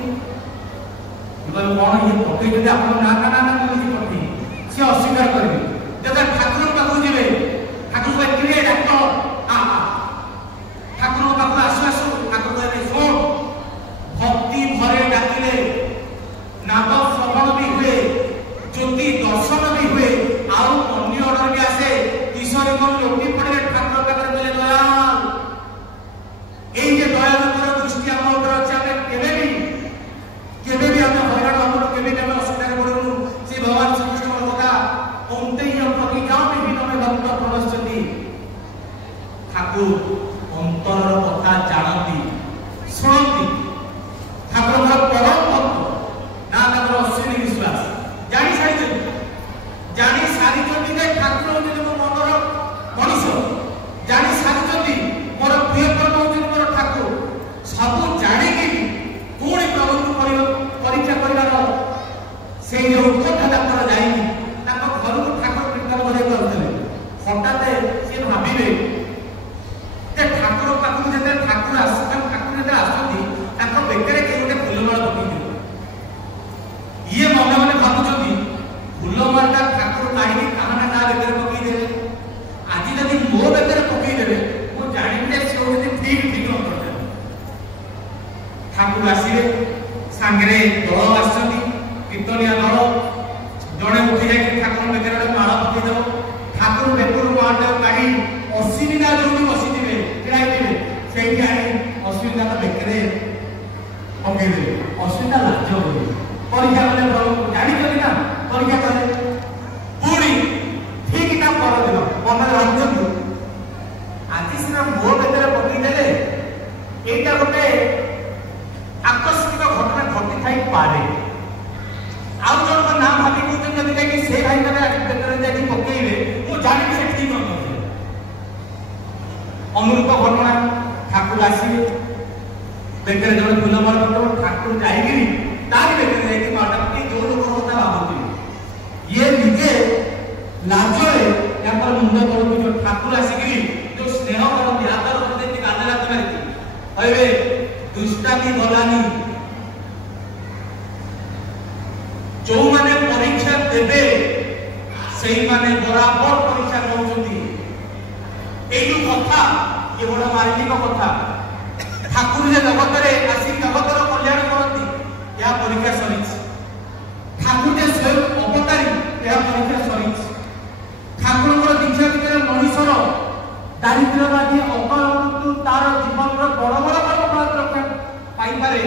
କଣ ଇଏ ପଠେଇଛନ୍ତି ଆପଣ ନା ନା ନା ମୁଁ କିଛି ପଠେଇନି ସେ ଅସ୍ୱୀକାର କରିବେ ଯେତେବେଳେ ଠାକୁରଙ୍କ ପାଖକୁ ଯିବେ ଠାକୁର କହିବେ ଡାକ୍ତର ଠାକୁରଙ୍କ ପାଖକୁ ଆସୁ ଆସୁ ଠାକୁର କହିବେ ଶୁଣ ଭକ୍ତି ଭରେ ଡାକିଲେ ନାଦ ଶ୍ରବଣ ବି ହୁଏ ଜ୍ୟୋତି ଦର୍ଶନ ବି ହୁଏ ଆଉ ମନି ଅର୍ଡର ବି ଆସେ କିଶୋରୀ ମନ ଲୋଟି ପଡ଼ିଲେ ଠାକୁର ପାଖରେ କହିଲେ ଦୟାଲ এই যে দয়ালুଙ୍କର ଦୃଷ୍ଟି ଆମ ଉପରେ ଅଛି ଆମେ କେବେ ବି ଆମେ ହଇରାଣ ହବୁନୁ କେବେ ବି ଆମେ ଅସୁବିଧାରେ ପଡ଼ିବୁନୁ ତାଙ୍କର ଯାଇନି ତାଙ୍କ ଘରକୁ ଠାକୁର କୀର୍ତ୍ତନ କରିବାକୁ ଆସୁଥିଲେ। ହଠାତ୍ ସେ ଭାବିଲେ ଯେ ଠାକୁର ପାଖକୁ ଯେତେବେଳେ ଠାକୁର ଯେତେବେଳେ ଆସନ୍ତି ତାଙ୍କ ବେକରେ କେହି ଗୋଟେ ଫୁଲମାଳ ପକେଇଥିବ। ଇଏ ମନେ ମନେ ଭାବୁଛନ୍ତି ଫୁଲମାଳଟା ଠାକୁର କାହିଁକି କାହା ନା ବେକରେ ପକେଇଦେବେ, ଆଜି ଯଦି ମୋ ବେକରେ ପକେଇଦେବେ ମୁଁ ଜାଣିବି ଯେ ସେ ହଉଛନ୍ତି ଠିକ ଅନ୍ତର୍ଯାମୀ। ଠାକୁର ଆସିଲେ, ସାଙ୍ଗରେ ଦଳ ଆସିଛନ୍ତି, କୀର୍ତ୍ତନିଆ ଦଳ। ଜଣେ ଉଠି ଯାଇକି ଠାକୁର ବେକରେ ଗୋଟେ ମାଳ ପକେଇଦେବ। ଠାକୁର ବେକରୁ ମାଳଟାକୁ କାଢି ଅଶ୍ୱିନୀନା ଯୋଉଠି ବସିଥିବେ ଛିଡ଼ା ହେଇଥିବେ ସେଇଠି ଆଣି ଅଶ୍ୱିନୀନାଥ ବେକରେ ପକେଇଦେବେ। ଅଶ୍ୱିନୀନା ଲାଜ କରିବେ, ପରୀକ୍ଷା କଲେ ଜାଣିଛନ୍ତି ନା, ପରୀକ୍ଷା କଲେ। ପୁଣି ଠିକ ତା ପରଦିନ ମନରେ ଭାବୁଛନ୍ତି ଆଜି ସିନା ମୋ ବେକରେ ପକେଇଦେଲେ ଏଇଟା ଗୋଟେ ଆକସ୍ମିକ ଘଟଣା ଘଟିଥାଇପାରେ। ଆଉ ଜଣଙ୍କ ନାଁ ଭାବି କହୁଛନ୍ତି ଯଦି ଯାଇକି ସେ ଭାଇ ମାନେ ବେକରେ ଯାଇକି ପକେଇବେ ମୁଁ ଜାଣିବି ସେ ଠିକ ଅଛନ୍ତି। ଅନୁରୂପ ଘଟଣା। ଠାକୁର ଆସିବେ, ବେକରେ ଜଣେ ଫୁଲମାଳ ପକେଇବ, ଠାକୁର ଯାଇକିରି ତାରି ବେକରେ ଯାଇକି ମାଳଟା ପକେଇ ଯୋଉ ଲୋକଙ୍କ କଥା ଭାବୁଥିବେ ଇଏ ନିଜେ ଲାଜରେ ତାଙ୍କର ମୁଣ୍ଡ ତଳକୁ ଯିବ। ଠାକୁର ଆସିକିରି ଯୋଉ ସ୍ନେହ କରନ୍ତି ଆଦର କରନ୍ତି କାନରେ ହାତ ମାରିକି କହିବେ ଦୁଷ୍ଟାମି ଗଲାନି। ଯୋଉମାନେ ପରୀକ୍ଷା ଦେବେ ସେଇମାନେ ବରାବର ପରୀକ୍ଷା ନେଉଛନ୍ତି। ଏଇ ଯୋଉ କଥା ଇଏ ବଡ ମାର୍ମିକ କଥା। ଠାକୁର ଯେ ଜଗତରେ ଆସି ଜଗତର କଲ୍ୟାଣ କରନ୍ତି ଏହା ପରୀକ୍ଷା ସରିଛି। ଠାକୁର ଯେ ସ୍ୱୟଂ ଅବତାରୀ ଏହା ପରୀକ୍ଷା ସରିଛି। ଠାକୁରଙ୍କର ଦୀକ୍ଷା ଭିତରେ ମଣିଷର ଦାରିଦ୍ର୍ୟ ବାଧି ଅକାଳ ମୃତ୍ୟୁ ତାର ଜୀବନର ବଡ ବଡ ରକ୍ଷା ପାଇପାରେ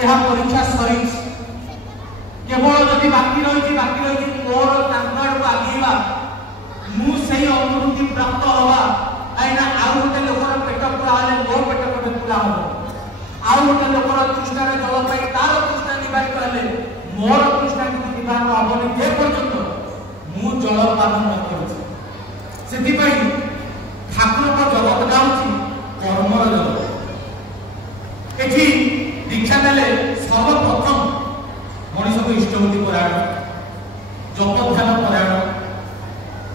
ଏହା ପରୀକ୍ଷା ସରିଛି। କେବଳ ଯଦି ବାକି ରହିଛି ମୋର ତାଙ୍କ ଆଡକୁ ଆଗେଇବା, ମୁଁ ସେଇ ଅନୁଭୂତି ପ୍ରାପ୍ତ ହବା। କାହିଁକିନା ଆଉ ଗୋଟେ ଲୋକର ପେଟ ପୁରା ହେଲେ ମୋ ପେଟ ପୁରା ହବ। ଆଉ ଗୋଟେ ଲୋକର ତୃଷ୍ଣାରେ ଜଳ ପାଇ ତାର ତୃଷ୍ଣା ନିବାରିତ ହେଲେ ମୋର ତୃଷ୍ଣା କିନ୍ତୁ ନିବାରଣ ହବନି ଯେ ପର୍ଯ୍ୟନ୍ତ ମୁଁ ଜଳ ପାନ ନ କରୁଛି। ସେଥିପାଇଁ ଠାକୁରଙ୍କ ଜଗତଟା ହଉଛି କର୍ମର ଜଗତ। ଏଠି ଦୀକ୍ଷା ନେଲେ ସର୍ବପ୍ରଥମ ମଣିଷକୁ ଇଷ୍ଟଭୂତି ପରାୟଣ, ଜପ ଧ୍ୟାନ ପରାୟଣ,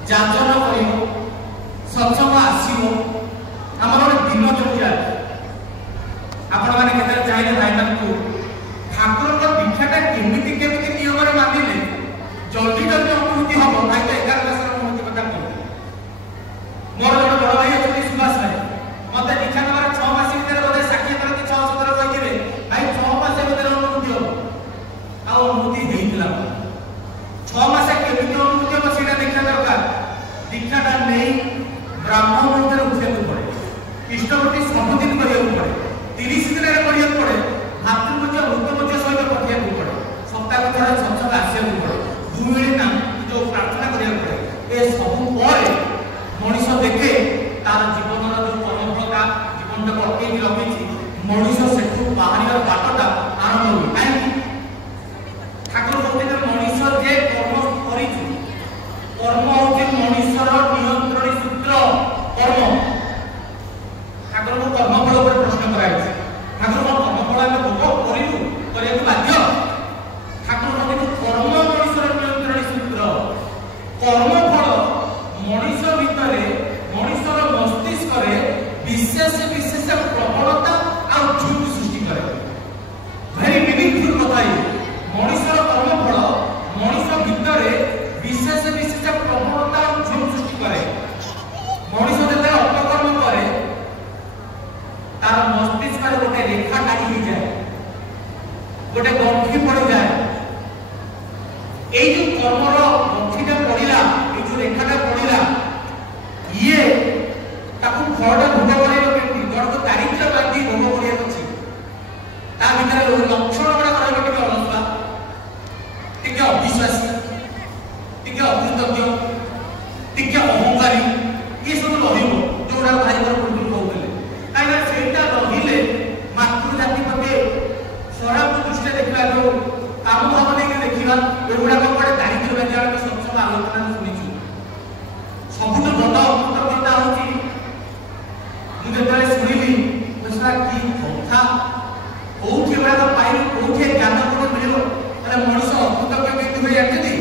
ଯାଜନ କରିବ, ସତ୍ସଙ୍ଗ ଆସିବ। ଆମର ଗୋଟେ ଦିନଚର୍ଯ୍ୟା। ଆପଣମାନେ କେତେବେଳେ ଚାହିଁଲେ ଭାଇମାନଙ୍କୁ ଠାକୁରଙ୍କ ଦୀକ୍ଷାଟା କେମିତି ନିୟମରେ ମାନିଲେ ଜଲ୍ଦି ଅନୁଭୂତି ହବ। ଭାଇ ତ 11 ମାସର ଅନୁଭୂତି କଥା କହୁଥିଲେ। ମୋର ଜଣେ ବଡ ଭାଇ ଅଛନ୍ତି ସୁଭାଷ ଭାଇ, ମତେ ଦୀକ୍ଷା ନେବାର 6 ମାସ ଭିତରେ ବୋଧେ 60 ଥର କି 600 ଥର କହିଥିବେ ଭାଇ 6 ମାସ ଭିତରେ ଅନୁଭୂତି ହବ। ଆଉ ଅନୁଭୂତି ହେଇଥିଲା। 6 ମାସ କେମିତି ଅନୁଭୂତି ହବ ସେଇଟା ଦେଖିବା ଦରକାର। ଦୀକ୍ଷାଟା ନେଇ ବ୍ରାହ୍ମଣ ଭିତରେ ଉଠିବାକୁ ପଡେ, ଇଷ୍ଟଭୂତି ସବୁଦିନ କରିବାକୁ ପଡେ, 30 ଦିନରେ କରିବାକୁ ପଡେ, ମାତୃପୂଜ୍ୟ ମୃତପୂଜ୍ୟ ସହିତ ପଠିବାକୁ ପଡେ, ସପ୍ତାହକୁ ଥରେ ସତ୍ସଙ୍ଗ ଆସିବାକୁ ପଡେ, 2 ମିନିଟ୍ ନା ଯୋଉ ପ୍ରାର୍ଥନା କରିବାକୁ ପଡେ। ଏ ସବୁ ପରେ ମଣିଷ ଦେଖେ ତାର ଜୀବନର ଯୋଉ କର୍ମଫଳତା ଜୀବନଟାକୁ ଅଟକେଇକି ରଖିଛି, ମଣିଷ ସେଠୁ ବାହାରିବାର ବାଟଟା ଆରମ୍ଭ ହୁଏ। କାହିଁକି ଠାକୁର କହୁଥିଲେ ମଣିଷ ଯେ କର୍ମ କରିଛୁ, କର୍ମ ହଉଛି ମଣିଷର ନିୟନ୍ତ୍ରଣୀ ସୂତ୍ର। କର୍ମ ଠାକୁରଙ୍କୁ କର୍ମଫଳ ଉପରେ ପ୍ରଶ୍ନ କରାଯାଇଛି। ଠାକୁର କର୍ମଫଳ ଆମେ ଭୋଗ କରିବୁ, କରିବାକୁ ବାଧ୍ୟ। ଠାକୁର କିନ୍ତୁ କର୍ମ ମଣିଷର ନିୟନ୍ତ୍ରଣୀ ସୂତ୍ର। କର୍ମଫଳ ମଣିଷ ଭିତରେ ମଣିଷର ମସ୍ତିଷ୍କରେ ବିଶେଷ ପ୍ରବଣତା ଆଉ ଝୁଟ ସୃଷ୍ଟି କରେ। ଭେରି ମିନିଂଫୁଲ କଥା। ମଣିଷର କର୍ମଫଳ ମଣିଷ ଭିତରେ ବିଶେଷ ପ୍ରବଣତା ଆଉ ଝୁଟ ସୃଷ୍ଟି କରେ। ମଣିଷ ଯେତେବେଳେ ଅପକର୍ମ କରେ ତାର ମସ୍ତିଷ୍କରେ ଗୋଟେ ରେଖା କାଟି ହେଇଯାଏ, ଗୋଟେ ଗଣ୍ଠି ପଡ଼ିଯାଏ। ଏଇ ଯୋଉ କର୍ମର ଗଣ୍ଠିଟା ପଡ଼ିଲା, ଏଇ ଯୋଉ ରେଖାଟା ପଡ଼ିଲା, ଇଏ ତାକୁ ଫଳଟା ଭୋଗ କରିବ କେମିତି? ଜଣକୁ ଦାରିଦ୍ର୍ୟ ବାନ୍ଧି ଭୋଗ କରିବାକୁ ଅଛି। ତା ଭିତରେ ଲକ୍ଷଣ ଗୁଡା ରହିବ ଟିକେ ଅଳସୁଆ, ଟିକେ ଅବିଶ୍ୱାସୀ, ଟିକେ ଅକୃତଜ୍ଞ, ଟିକେ ଅହଙ୍କାରୀ, ଇଏ ସବୁ ରହିବ। ଯୋଉଟା ଭାଇଙ୍କର ପୂର୍ବରୁ କହୁଥିଲେ, କାହିଁକିନା ସେଇଟା ରହିଲେ ମାତୃଜାତି ପ୍ରତି ଖରାପ ଦୃଷ୍ଟିରେ ଦେଖିବା, ଯୋଉ କାମ ଭାବ ନେଇକି ଦେଖିବା, ଏଗୁଡାକ କୁଆଡେ ଦାରିଦ୍ର୍ୟ ବାନ୍ଧି ଆମେ ସତ୍ସଙ୍ଗ ଆଲୋଚନା ଶୁଣିଛୁ। ସବୁଠୁ ବଡ ଅକୃତଜ୍ଞତା ହଉଛି ମୁଁ ଯେତେବେଳେ ଶୁଣିଲି କି କଥା କୋଉଠି ଏଗୁଡାକ ପାଇବୁ, କୋଉଠି ଜ୍ଞାନ କୋଉଠି ମିଳିବ, ତାହେଲେ ମଣିଷ ଅକୃତଜ୍ଞ କେମିତି ହୋଇ ଜାଣିଛନ୍ତି?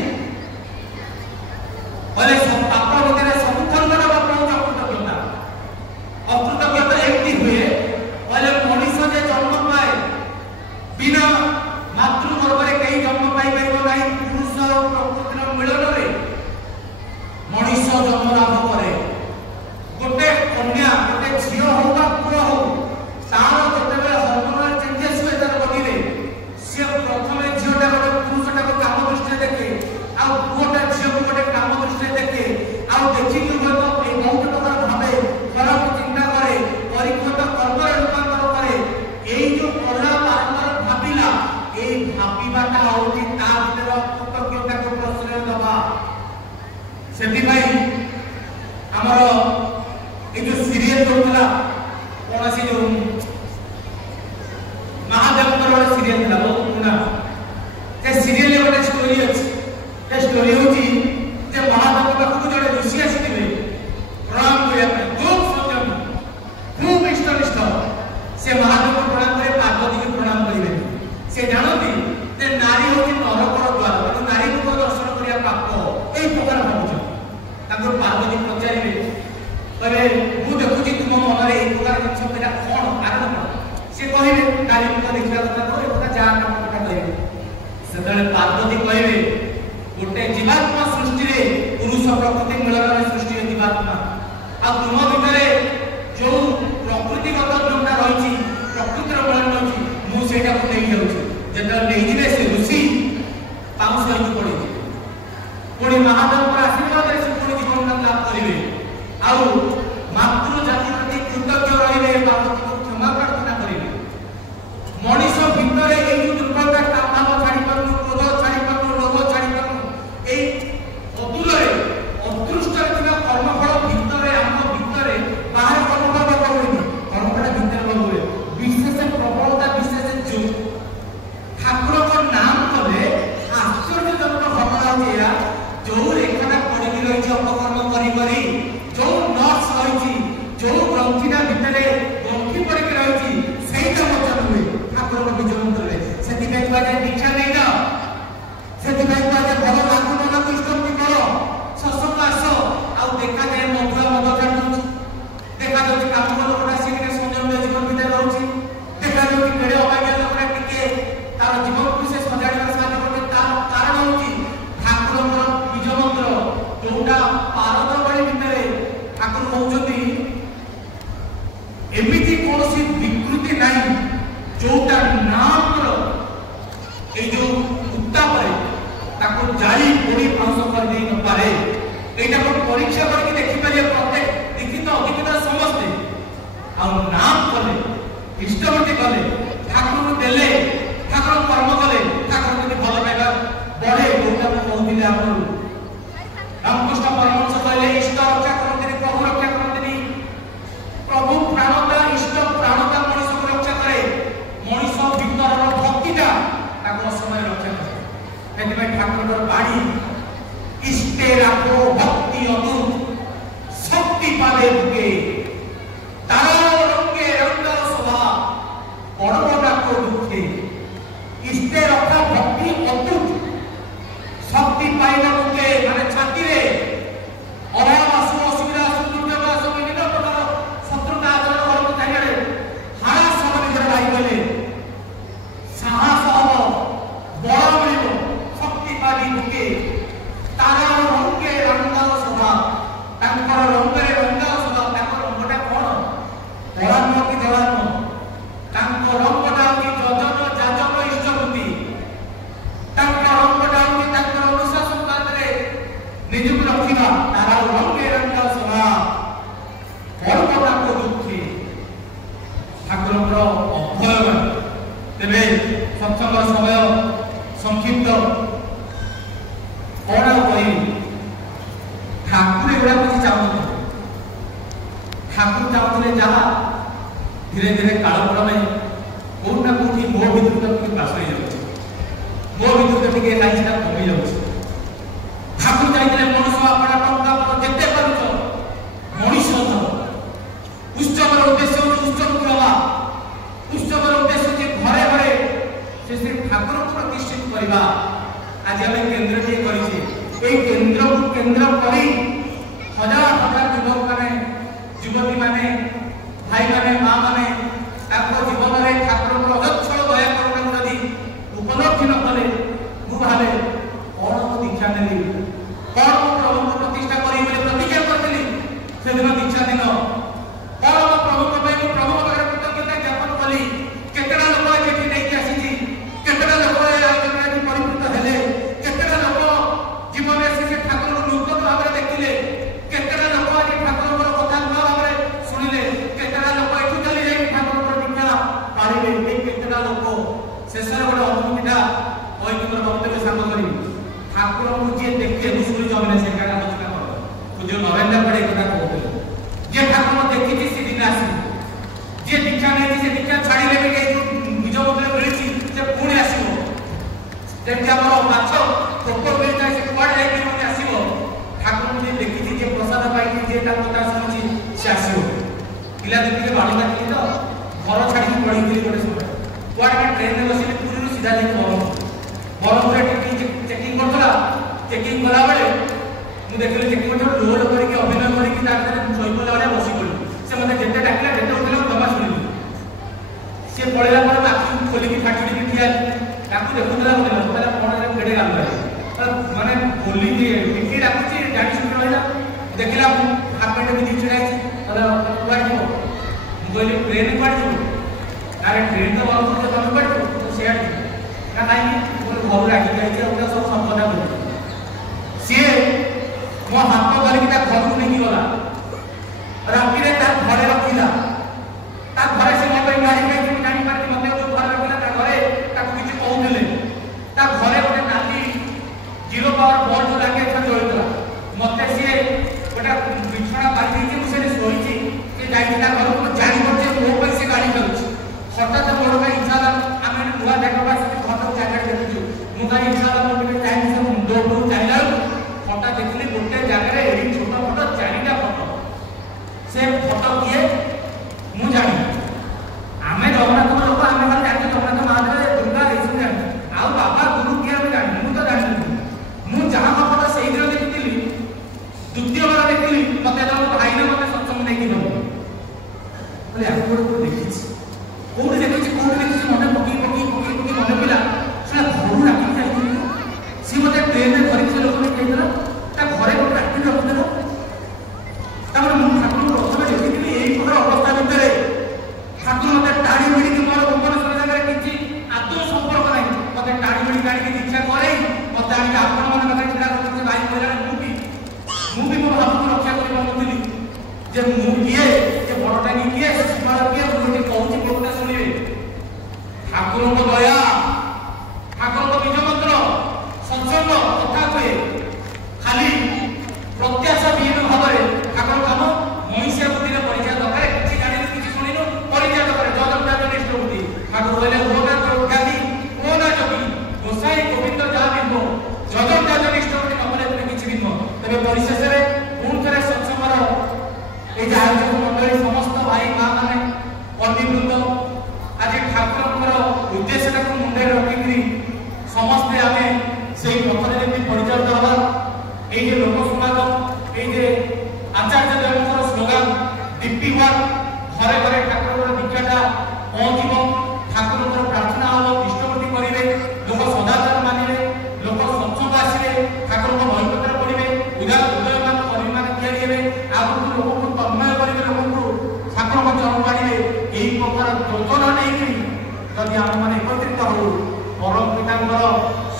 ଆମର এই যে সিরিয়াল দৌড়লা কোনসি যে মহাদেবଙ୍କର ଗୋଟେ ସିରିଏଲ ଥିଲା ବହୁତ ପୁରୁଣା ସେ ସିରିଏଲରେ ଗୋଟେ ଷ୍ଟୋରି ଅଛି ସେ ଷ୍ଟୋରି ହେଉଛି ଯେ ମହାଦେବ ପାଖକୁ ଜଣେ ଋଷି ଆସିଥିବେ ପ୍ରଣାମ କରିବା ପାଇଁ ଖୁବ୍ ସଂଯମୀ ଖୁବ୍ ଇଷ୍ଟନିଷ୍ଠ ସେ ମହାଦେବଙ୍କୁ ପ୍ରଣାମ କରି ପାର୍ବତୀଙ୍କୁ ପ୍ରଣାମ କରିବେ ସେ ଜାଣନ୍ତି ଯେ ନାରୀ ହେଉଛି ନରକର ଦ୍ୱାର ତେଣୁ ନାରୀକୁ ଦର୍ଶନ କରିବା ପାପ ଏଇ ପ୍ରକାର ଭାବୁଛନ୍ତି ତାଙ୍କୁ ପାର୍ବତୀ ପଚାରିବେ କହିବେ ମୁଁ ଦେଖୁଛି ତୁମ ମନରେ ଏଇ ପ୍ରକାର ଜିନିଷ ଏଇଟା କ'ଣ କାରଣ କ'ଣ ସେ କହିବେ ନାରୀ ମୁଖ ଦେଖିବା କଥା ତ ଏ କଥା ଯାହା କାମ କଥା କହିବେ ସେତେବେଳେ ପାର୍ବତୀ କହିବେ ଗୋଟେ ଜୀବାତ୍ମା ସୃଷ୍ଟିରେ ପୁରୁଷ ପ୍ରକୃତି ମିଳନରେ ସୃଷ୍ଟି ହୁଏ ଜୀବାତ୍ମା ଆଉ ତୁମ ଭିତରେ ଯୋଉ ପ୍ରକୃତିଗତ ଯୋଉଟା ରହିଛି ପ୍ରକୃତିର ମିଳନ ରହିଛି ମୁଁ ସେଇଟାକୁ ନେଇଯାଉଛି ଯେତେବେଳେ ନେଇଯିବେ ସେ ଋଷି ପାଉଁଶ ହେଇକି ପଡ଼ିଯିବେ ପୁଣି ମହାଦେବଙ୍କର ଆଶୀର୍ବାଦରେ ସେ ପୁଣି ଜୀବନ ଲାଭ କରିବେ ଆଉ ମାତୃ ଜାତି ପ୍ରତି କୃତଜ୍ଞ ରହିବେ ପାର୍ବତୀକୁ କ୍ଷମା ପ୍ରାର୍ଥନା କରିବେ ମଣିଷ ଭିତରେ ଏଇ ଯୋଉ ଦୁର୍ବଳତା କାମ ଛାଡ଼ି ପାରୁନୁ କ୍ରୋଧ ଛାଡ଼ି ପାରୁନୁ ଲୋଭ ଛାଡ଼ି ପାରୁନୁ ଏଇ ଅଦୂରରେ ଅଦୃଷ୍ଟରେ ଥିବା କର୍ମଫଳ ଭିତରେ ଆମ ଭିତରେ ବାହାର କର୍ମଫଳ କରୁନି କର୍ମଫଳ ଭିତରେ ବହୁ ବିଶେଷ ପ୍ରବଳତା ବିଶେଷ ଯୋଉ ଠାକୁରଙ୍କ ନାମ କଲେ ଆଶ୍ଚର୍ଯ୍ୟଜନକ ଘଟଣା ହେଉଛି ଏହା ଯୋଉ ରେଖାଟା ପଡ଼ିକି ରହିଛି ଅପକର୍ମ କରି କରି ଯୋଉ ନର୍ସ ରହିଛି ଯୋଉ ଗ୍ରନ୍ଥିଟା ଭିତରେ ଗ୍ରନ୍ଥି ପଡ଼ିକି ରହିଛି ସେଇଟା ମୋଚନ ହୁଏ ଠାକୁରଙ୍କ ବିଜୟ ମନ୍ତ୍ରରେ ସେଥିପାଇଁ କୁହାଯାଏ ଦୀକ୍ଷା ନେଇଯାଅ ସେଥିପାଇଁ କୁହାଯାଏ ଭଲ ଲାଗୁ ନ ଲାଗୁ ଇଷ୍ଟମତି କର ସତ୍ସଙ୍ଗ ଆସ ଆଉ ଦେଖାଯାଏ ମଧୁଆ ମଦ ଛାଡୁଛି ଦେଖାଯାଉଛି କାମ ଲୋକଟା ସିଏ ସଂଯମ ଜୀବନ ଭିତରେ ରହୁଛି ଦେଖାଯାଉଛି କେଡ଼େ ଅବାଗିଆ ଲୋକଟା ଟିକେ ତାର ଜୀବନକୁ ସେ ସଜାଡ଼ିବାର ସାହାଯ୍ୟ କରୁଛି ତାର କାରଣ ହେଉଛି ଠାକୁରଙ୍କର ବିଜୟ ମନ୍ତ୍ର ଯୋଉଟା ପାରଦ ବଳି ଭିତରେ ଠାକୁର କହୁଛନ୍ତି ଏମିତି କୌଣସି ବିକୃତି ନାହିଁ ଯୋଉଟା ନାମର ଏଇ ଯୋଉ ଉତ୍ତାପରେ ତାକୁ ଜାଳି ପୋଡ଼ି ପାଉଁଶ କରିଦେଇ ନପାରେ ଏଇଟାକୁ ପରୀକ୍ଷା କରିକି ଦେଖିପାରିବେ ପ୍ରତ୍ୟେକ ଦୀକ୍ଷିତ ଅଦୀକ୍ଷିତ ସମସ୍ତେ ଆଉ ନାମ କଲେ ଇଷ୍ଟବର୍ତ୍ତୀ କଲେ ଠାକୁରଙ୍କୁ ଦେଲେ ଠାକୁର କର୍ମ କଲେ ଠାକୁର ଯଦି ଭଲ ପାଇବା ବଢେ ଯୋଉଟା ମୁଁ କହୁଥିଲି ଆପଣଙ୍କୁ ରାମକୃଷ୍ଣ ପରମହଂସ କହିଲେ ଇଷ୍ଟ ରକ୍ଷା କରନ୍ତିନି ପ୍ରଭୁ ରକ୍ଷା କରନ୍ତିନି ପ୍ରଭୁ ପ୍ରାଣତା ଇଷ୍ଟ ପ୍ରାଣତା ମଣିଷକୁ ରକ୍ଷା କରେ ମଣିଷ ଭିତରର ଭକ୍ତିଟା ତାକୁ ଅସମୟ ରକ୍ଷା କରେ ସେଥିପାଇଁ ଠାକୁରଙ୍କର ବାଣୀ ଇଷ୍ଟେ ରାଖୋ ଭକ୍ତି ଅତୁଟ ଶକ୍ତି ପାବେ ବୁକେ ତାର ରଙ୍ଗେ ରଙ୍ଗ ଶୋଭା ପର୍ବ ଡାକୋ ଦୁଃଖେ ଇଷ୍ଟେ ରଖା ଭକ୍ତି ଅତୁଟ শক্তি পাইনা বুকে মানে ছাতিরে অভাব আসু অসুবিধা আসু দুর্যোগ আসু বিভিন্ন প্রকার শত্রুতা আচরণ করতে চাইলে হারা সব নিজের ভাই বলে সাহস হব বড় মিলিব শক্তি পাবি বুকে তার রঙে রঙ্গাও স্বভাব তাঙ্কর রঙরে রঙ্গাও স্বভাব তাঙ্কর রঙটা কোন পরান্ন কি জড়ান্ন তাঙ্ক রঙটা কি যজন যাজক ইষ্টবতী তাঙ্ক রঙটা কি তাঙ্কর অনুশাসন কাজরে নিজুক রখিবা তার রঙে রঙ্গাও স্বভাব পর্বটাকে দুঃখী ঠাকুরଙ୍କର ଅଭୟ ତେବେ ସତ୍ସଙ୍ଗ ସମୟ ସଂକ୍ଷିପ୍ତ କଣ ଆଉ କହିବି ଠାକୁର ଏଗୁଡ଼ା କିଛି ଚାହୁଁଥିଲେ ଠାକୁର ଚାହୁଁଥିଲେ ଯାହା ଧୀରେ ଧୀରେ କାଳକ୍ରମେ କୋଉଠି ନା କୋଉଠି ମୋ ଭିତରକୁ ଟିକେ ବାସ ହେଇଯାଉଛି ମୋ ଭିତରକୁ ଟିକେ ଲାଇନଟା କମି ଯାଉଛି ଠାକୁର ଚାହିଁଥିଲେ ମଣିଷ ଆପଣ ଟଙ୍କା ଯେତେ ପାରୁଛ ମଣିଷ ଉତ୍ସବର ଉଦ୍ଦେଶ୍ୟ ହେଉଛି ଉତ୍ସବକୁ ହେବା ଉତ୍ସବର ଉଦ୍ଦେଶ୍ୟ ହେଉଛି ଘରେ ଘରେ ସେ ଠାକୁରଙ୍କୁ ପ୍ରତିଷ୍ଠିତ କରିବା ଆଜି ଆମେ କେନ୍ଦ୍ରଟିଏ କରିଛେ এই কেন্দ্রକୁ কেন্দ্র କରି ହଜାର ହଜାର ଯୁବକମାନେ ଯୁବତୀମାନେ ଭାଇମାନେ ମାମାନେ ତାଙ୍କ ଜୀବନରେ ଠାକୁରଙ୍କର ଅଜସ୍ର ଦୟା କରୁଣାକୁ ଯଦି ଉପଲବ୍ଧି ନ କଲେ ମୁଁ ଭାବେ କଣ ମୁଁ ଦୀକ୍ଷା ନେଲି କଣ ମୁଁ ପ୍ରଭୁଙ୍କୁ ପ୍ରତିଷ୍ଠା କରିବି ବୋଲି ପ୍ରତିଜ୍ଞା କରିଥିଲି ସେଦିନ ଦୀକ୍ଷା ଦିନ କଣ ମୁଁ ପ୍ରଭୁଙ୍କ ପାଇଁ ମୁଁ ପ୍ରଭୁଙ୍କ ପାଖରେ କୃତଜ୍ଞତା ଜ୍ଞାପନ କଲି କେତେଟା ଲୋକ ଏଠି ନେଇକି ଆସିଛି କେତେଟା ଲୋକ ଏ ଆୟୋଜନରେ ଆଜି ପରିପୂର୍ଣ୍ଣ ହେଲେ କେତେଟା ଲୋକ ଜୀବନରେ ସେ ଠାକୁରଙ୍କୁ ନୂତନ ଭାବରେ ଦେଖିଲେ କେତେଟା ଲୋକ ଆଜି ଠାକୁରଙ୍କର କଥା ନୂଆ ଭାବରେ ଶୁଣିଲେ କେତେଟା ଲୋକ ଏଠୁ ଚାଲି ଯାଇ ଠାକୁରଙ୍କର ଦୀକ୍ଷା ପାଳିଲେ ଏଇ କେତେଟା ଲୋକ ଶେଷରେ ଗୋଟେ ଅନୁଭୂତିଟା ଐତିହ୍ୟର ବକ୍ତବ୍ୟ ସାଙ୍ଗ କରିବି ଠାକୁରଙ୍କୁ ଯିଏ ଦେଖେ ମୁଁ ଶୁଣିଛି ଅଭିନୟ ସେ କାରଣ ପୂଜ୍ୟ ନରେନ୍ଦ୍ର ପଡ଼େ ଏ କଥା କହୁଥିଲେ सीधा जाके बरमपुर चेकिंग करता चेकिंग कला बेले मुझे देखिए चेकिंग कर रोल करके अभिनय करके शोपला भाया बस पड़ी से मतलब जिते डाकिला जिते उठेला जमा शुणी सी पड़ेगा पर आखि खोलिकी फाटी ठिया देखुला कहला कौन केड़े काम करे माने बोली टिकी डाकुची जानी शुणी रहा देखला हाथ पेट भी नीचे जाए कुआड़ जीव मुझे ट्रेन कुआड़ जीव अरे ट्रेन तो बहुत तो तुम कुआड़ जीव तो सियाड़ ना कहीं घर राखी जाए सब संपदा कर सी मो हाथ धरिकी घर को नहीं गला राति घरे रखिला घरे से मत गाड़ी जानी पारे मत जो घर रखिला घरे किसी कहते घरे गोटे नाली जीरो पावर बल्ब जो लगे जलता मत सी गोटे बिछଣା पारी मुझे शोची घर को जापर मो से गाड़ी चलुच हठात मोर का इच्छा आम नुआ जगह घर जगह देखु मुझे इच्छा मोटे चाहिए मुंड उपरू चाहिए हठात देखिए गोटे जगह छोट फटो 4टा फटो से फटो किए मुझे जानी आम जगन्नाथ लोक आम खाली जानी जगन्नाथ महादेव दुर्गा ये सब जानी आउ बाबा गुरु किए आम जानी मुझे तो जानी मुझे जहाँ फटो से दिन देखी द्वितीय बार देखी मत भाई ने मत सत्संग नहीं दब बोले आपको देखी कौटी देखी मन पकई मन पिला से घर राखी जाइए सी मत ट्रेन में धरिक से लोक कहला घरे गोटे राखी रखिदेला मुझे ठाकुर प्रथम देखी यही प्रकार अवस्था भितर ठाकुर मत टाणी मिड़ी मोर भुवनेश्वर जगह किसी आदौ संपर्क ना मत टाणी मिड़ी गाड़ी दीक्षा करे मत आगे आपण मैंने छड़ा करते भाई कहला मुझे मो भाव को रक्षा कर पार्टी जे किए बड़टा किए शिशुपाल किए मुझे कहूँ बोलते शुणे ठाकुर दया ठाकुर बीज मंत्र सत्संग कथा कहे खाली प्रत्याशा विहीन भाव में ठाकुर काम मईसिया बुद्धि परीक्षा दरकार किसी जानी किसी शुणु परीक्षा दरकार जगन्नाथ निष्ठ बुद्धि ठाकुर कहले ख्याति ओ ना जगी गोसाई गोविंद जहाँ भिन्न जगन्नाथ निष्ठ बुद्धि नमले तुम किसी भिन्न तेज परिशेष में पुणी थे सत्संगर ये आयोजक मंडली समस्त भाई माँ मैंने कर्मीवृंद आज ठाकुर उद्देश्य को मुंडे रखिक समस्ते आम से पथर जमी परिचालित हवा ये लोक समागम ये आचार्य देवकर स्लोगान दीप्ति वन घरे घरे ठाकुर दीक्षाटा पहुँच ठाकुर प्रार्थना हम इष्टवृत्ति करेंगे लोक सदाचार मानवे लोक सत्संग आसवे ठाकुर बहिपत्र पढ़े उदयमान कर्मी मान या आगुक लोक तन्मय करेंगे लोक ठाकुर चरण मारे यही प्रकार योजना नहीं जदि आम मैंने एकत्रित हो परम पिता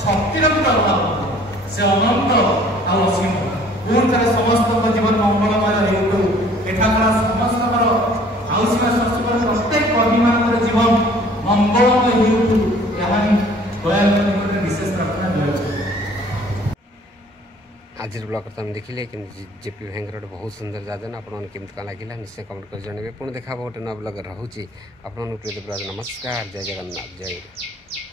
शक्तिर भी अभाव से अनंत आसीम पुणी थे समस्त जीवन मंगलमय हो एठाकर समस्त आउसीमा संस्कृत प्रत्येक कर्मी मान जीवन मंगलमय हो दया विशेष प्रार्थना दिया आज ब्लॉग तो आम देखिले कि जेपी भाई गोटे बहुत सुंदर जाजन आपने केमती क्या लगे निश्चय कमेंट कर जनइबे पुणी देखा गोटे नया ब्लॉग रोचे आपको प्रिय नमस्कार जय जगन्नाथ जय